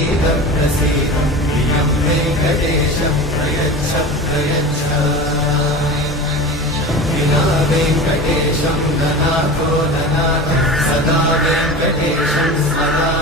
प्रसीदं प्रियं वेङ्कटेशं प्रयच्छ प्रयच्छ विना वेङ्कटेशं ननाथो ननाथ सदा वेङ्कटेशं स्मरामि